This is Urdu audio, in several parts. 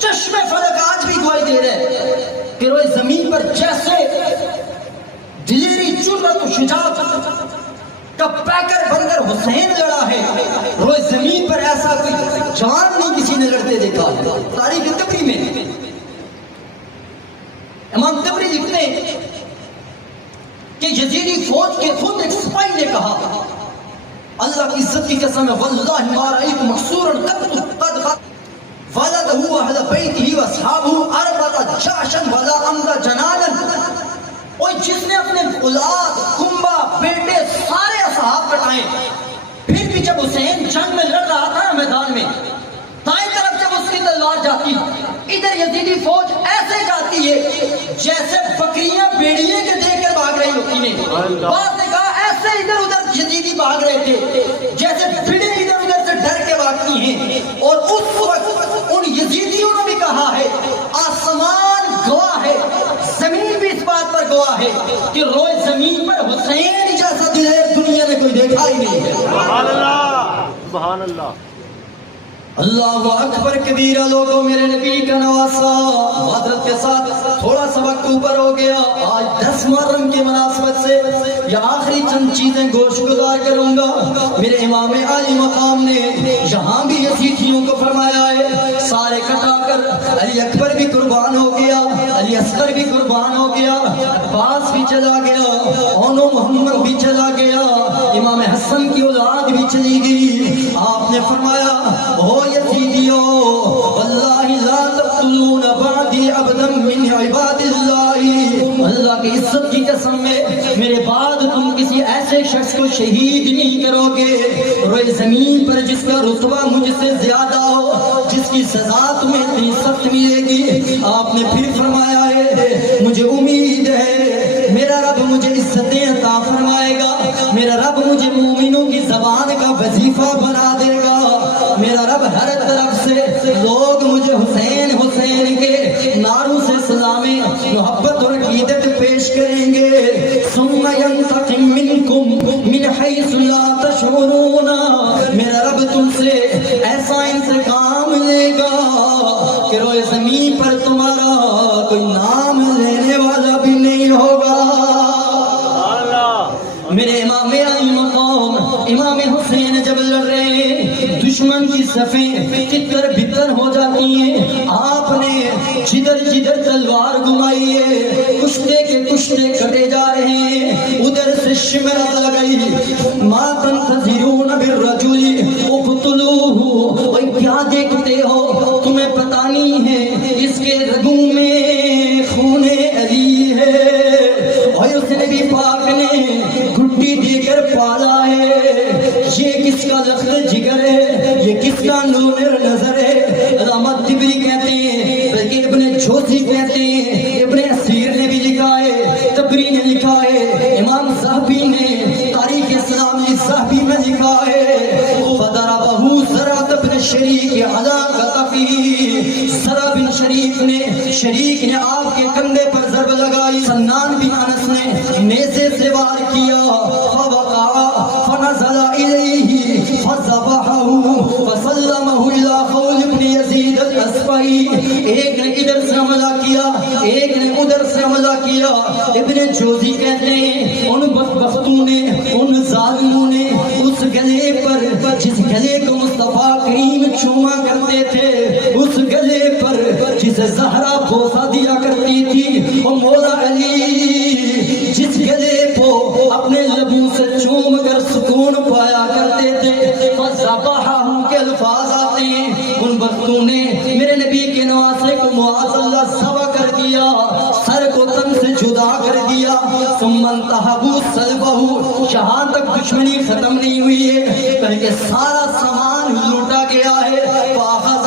چشمے فلک آج بھی گواہی دے رہے کہ روئے زمین پر جیسے دلیری جرأت و شجاعت کا پیکر بن کر حسین لڑا ہے، روئے زمین پر ایسا کوئی جوان نہیں کسی نے لڑتے دیکھا ہے۔ تاریخ تبری میں امام تبری لکھتے ہیں کہ یزیدی فوج کے خود ایک سپاہی نے کہا، اللہ کی عزت کی قسم ہے واللہ ما رأیت مقصورا قد ولدہ اہل بیتہ واصحابہ اربط جاشا ولا امد جنالا، اور جس نے اپنے اولاد کنبا بیٹے سارے اصحاب کٹائے، پھر بھی جب حسین جنگ میں لڑ رہا تھا میدان میں، دائیں طرف جب اس کی تلوار جاتی، ادھر یزیدی فوج ایسے جاتی ہے جیسے بکریاں بیڑیے کے دیکھ کر بھاگ رہی ہوتی ہیں۔ بعض نے کہا ایسے ادھر ادھر یزیدی بھاگ رہے تھے جیسے بھیڑیں ادھر ادھر سے ڈر کے بھاگتی ہیں۔ اور اس وقت ان یزیدیوں نے بھی کہا ہے، آسمان گواہ ہے، زمین بھی اس بات پر گواہ ہے کہ روئے زمین پر حسین جیسا دلیر دنیا نے کوئی دیکھا ہی نہیں ہے۔ سبحان اللہ، سبحان اللہ، اللہ اکبر کبیرہ۔ لوگوں میرے نبی کا نواسا حضرت کے ساتھ تھوڑا سا وقت اوپر ہو گیا، آج 10 محرم کی مناسبت سے یہ آخری چند چیزیں گوش گزار کروں گا۔ میرے امام عالی مقام نے یہاں بھی یزیدیوں کو فرمایا ہے، سارے کٹا کر علی اکبر بھی قربان ہو گیا، علی اصغر بھی قربان ہو گیا، عباس بھی چلا گیا، اونو محمد بھی چلا گیا، امام حسن کی اولاد بھی چلی گئی۔ آپ نے فرمایا او یزیدیو واللہ لا تقتلون بعدی عبدا من عباد اللہ، اللہ کی عزت کی قسم میں میرے بعد تم کسی ایسے شخص کو شہید نہیں کرو گے روئے زمین پر جس کا رتبہ مجھ سے زیادہ ہو، جس کی سزا تمہیں اتنی سخت ملے گی۔ آپ نے پھر فرمایا ہے مجھے امید ہے میرا رب مجھے عزتیں عطا فرمائے گا، میرا رب مجھے مومنوں کی زبان کا وظیفہ بنا دے گا، میرا رب ہر طرف سے لوگ مجھے حسین حسین کے نعروں سے سلام محبت اور عقیدت پیش کریں گے۔ ثم ينتقم منکم من حیث لا تشعرون، میرا رب تم سے ایسا انتقام لے گا کہ روئے زمین پر تمہارا کوئی نام لینے والا بھی نہیں ہوگا۔ میرے امام علی مقام امام حسین جب لڑ رہے ہیں، دشمن کی صفیں تتر بتر ہو جاتی ہیں، آپ نے جدھر جدھر تلوار گھمائی ہے، کشتے کے کشتے کٹے جا رہے ہیں، ادھر سے شمرت لگئی ما تنتظرون بالرجل اقتلوہ، اوہ کیا دیکھتے ہو، تمہیں پتہ نہیں ہے اس کے رگوں میں خون علی ہے، اور اس نبی پاک نے گھٹی دے کر پالا ہے، یہ کس کا لخت جگر ہے، یہ کس کا نور نظر ہے۔ علامہ طبری کہتے ہیں، بلکہ ابن جوزی کہتے ہیں، ابن اسیر نے بھی لکھا ہے، طبری نے لکھا ہے، امام صحابی نے تاریخ اسلامی صحابی میں لکھا ہے، فضربہ زرعت بن شریک علی کتفہ، زرع بن شریک نے آپ کے کندھے پر ضرب لگائی، سنان بن انس نے نیزے سے وار کیا، فوقع فنزل الیہ فذبحہ فسلمہ الی خول بن یزید الاسفہی، ایک نے ادھر سے حملہ کیا، ایک نے ادھر سے حملہ کیا۔ ابن جوزی کہتے ہیں ان بدبختوں نے، ان ظالموں نے اس گلے پر جس گلے کو مصطفیٰ کریم چوما کرتے تھے، اس گلے پر جسے زہرا بوسہ دیا کرتی تھی، اور مولا علی جس گلے کو اپنے لبوں سے چوم کر سکون پایا کرتے تھے، فذبحہ کے الفاظ آتے ہیں، ان بختوں نے میرے نبی کے نواسے کو معاذ اللہ ذبح کر دیا، سر کو تن سے جدا کر دیا، ثم انتہبوا صلبہ، جہاں تک دشمنی ختم نہیں ہوئی ہے بلکہ سارا سامان لوٹا گیا ہے۔ فاخذ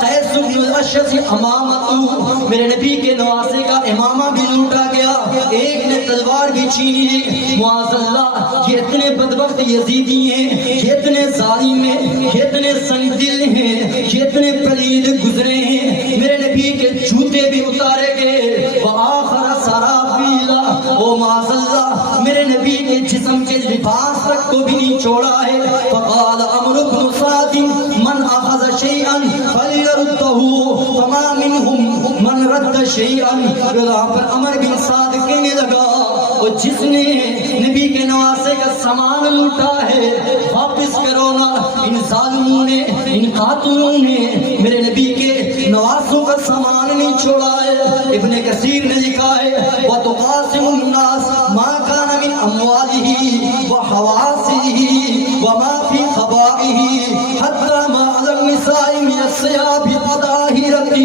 قیس بن الاشعث امامۃ، میرے نبی کے نواسے کا امامہ بھی لوٹا گیا، ایک نے تلوار بھی چھینی ہے۔ معاذ اللہ، یہ اتنے بدبخت یزیدی ہیں، یہ اتنے ظالم ہیں، یہ اتنے سنگ دل ہیں، یہ اتنے پلید گزرے ہیں، میرے نبی کے جوتے بھی اتارے گئے، وآخر سرابیلا، او معاذ اللہ میرے نبی کے جسم کے لباس تک کو بھی نہیں چھوڑا ہے۔ فقال عمرو بن سعد من اخذ شيئا فليرده، وما منهم من رد شيئا. وہاں پر عمر بن سعد کہنے لگا وہ جس نے نبی کے نواسے کا سامان لوٹا ہے واپس کرو نا. ان ظالموں نے ان قاتلوں نے میرے نبی کے نواسوں کا سامان نہیں چھوڑا ہے. ابن کثیر نے لکھا ہے وَتُقَاسِمُ النَّاسِ مَا كَانَ مِنْ أَمْوَالِهِ وَحَوَاسِهِ وَمَا فِي خَبَائِهِ حَتَّى مَا عَلَى النِّسَاءِ مِنَ الثِّيَابِ الطَّاهِرَةِ.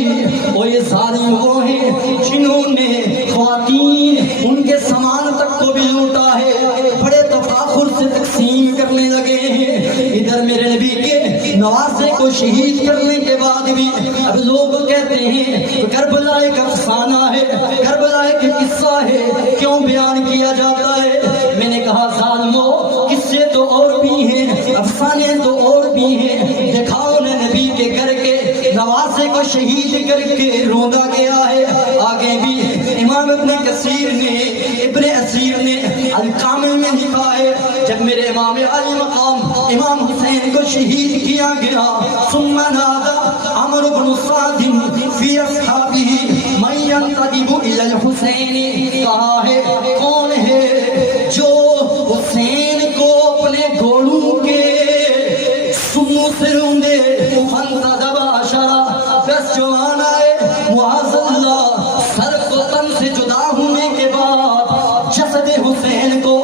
اور یہ ظالم وہ ہیں جنہوں نے خواتین ان کے سامان تک کو بھی لوٹا ہے, بڑے تفاخر سے تقسیم کرنے لگے ہیں. ادھر میرے نبی کے نواسے کو شہید کرنے کے بعد بھی اب لوگ کہتے ہیں کربلا ایک افسانہ ہے, کربلا ایک قصہ ہے, کیوں بیان کیا جاتا ہے؟ میں نے کہا ظالمو قصے تو اور بھی ہیں, افسانے تو اور بھی ہیں. دکھاؤ نے نبی کے گھر کے نواسے کو شہید کر کے روندا گیا ہے. آگے بھی امام ابن کثیر نے ابن اسیر نے الکامل میں لکھا ہے جب میرے امام علی مقام امام حسین کو شہید کیا گیا ثم نادى عمرو بن سعد فی اصحابہ من ينتدب الى الحسین. کہا ہے کون ہے جو حسین کو اپنے گھوڑوں کے سنوں سے روندے. فانتدب عشرہ, بس جوان آئے معاذ اللہ سر کو تن سے جدا ہونے کے بعد جسد حسین کو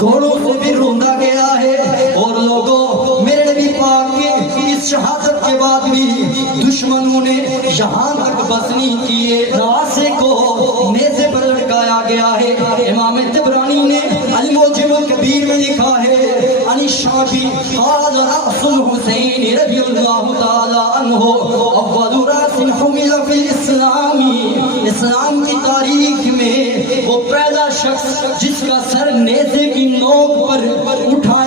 گھوڑوں سے بھی روندا گیا ہے. اور لوگوں میرے نبی پاک کے اس شہادت کے بعد بھی دشمنوں نے یہاں تک بس نہیں کیے, نواسے کو نیزے پر لٹکایا گیا ہے. امام طبرانی نے المعجم الکبیر میں لکھا ہے عن الشعبی قال رأس الحسین رضی اللہ تعالی عنہ اول راس حمل فی الاسلام. اسلام کی تاریخ میں وہ پہلا شخص جس کا سر نیزے کی نوک پر اٹھا